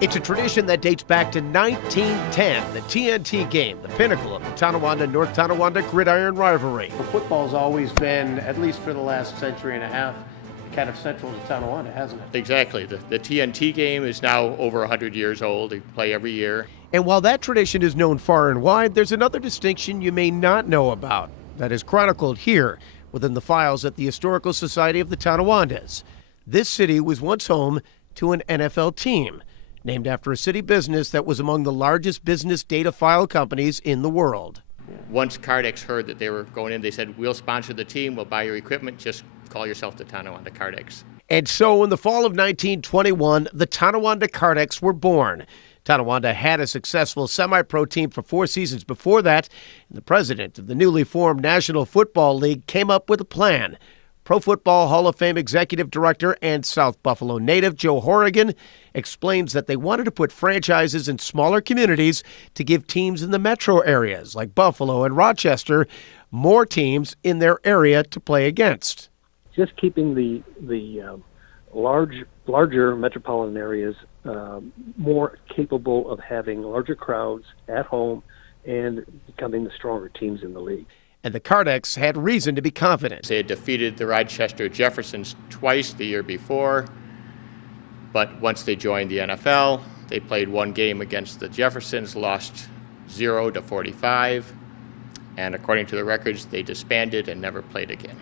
It's a tradition that dates back to 1910, the TNT game, the pinnacle of the Tonawanda, North Tonawanda gridiron rivalry. Football's always been, at least for the last century and a half, kind of central to Tonawanda, hasn't it? Exactly. The TNT game is now over 100 years old. They play every year. And while that tradition is known far and wide, there's another distinction you may not know about that is chronicled here within the files at the Historical Society of the Tonawandas. This city was once home to an NFL team, named after a city business that was among the largest business data file companies in the world. Once Cardex heard that they were going in, they said, we'll sponsor the team, we'll buy your equipment, just call yourself the Tonawanda Cardex. And so in the fall of 1921, the Tonawanda Cardex were born. Tonawanda had a successful semi-pro team for 4 seasons before that, and the president of the newly formed National Football League came up with a plan. Pro Football Hall of Fame Executive Director and South Buffalo native Joe Horrigan explains that they wanted to put franchises in smaller communities to give teams in the metro areas like Buffalo and Rochester more teams in their area to play against. Just keeping the larger metropolitan areas more capable of having larger crowds at home and becoming the stronger teams in the league. And the Cardex had reason to be confident. They had defeated the Rochester Jeffersons twice the year before, but once they joined the NFL, they played 1 game against the Jeffersons, lost 0-45, and according to the records, they disbanded and never played again.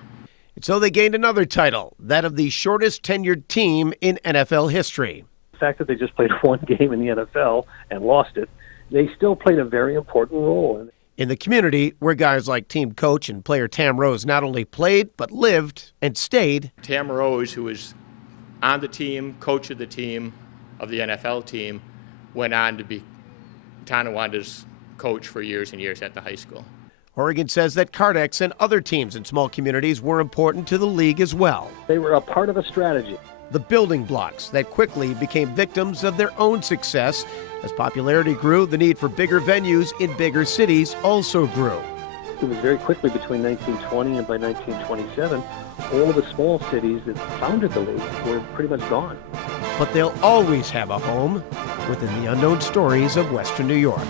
And so they gained another title, that of the shortest-tenured team in NFL history. The fact that they just played 1 game in the NFL and lost it, they still played a very important role in the community where guys like team coach and player Tam Rose not only played, but lived and stayed. Tam Rose, who was on the team, coach of the team, of the NFL team, went on to be Tonawanda's coach for years and years at the high school. Horrigan says that Cardex and other teams in small communities were important to the league as well. They were a part of a strategy. The building blocks that quickly became victims of their own success. As popularity grew, the need for bigger venues in bigger cities also grew. It was very quickly between 1920 and by 1927, all of the small cities that founded the league were pretty much gone. But they'll always have a home within the unknown stories of Western New York.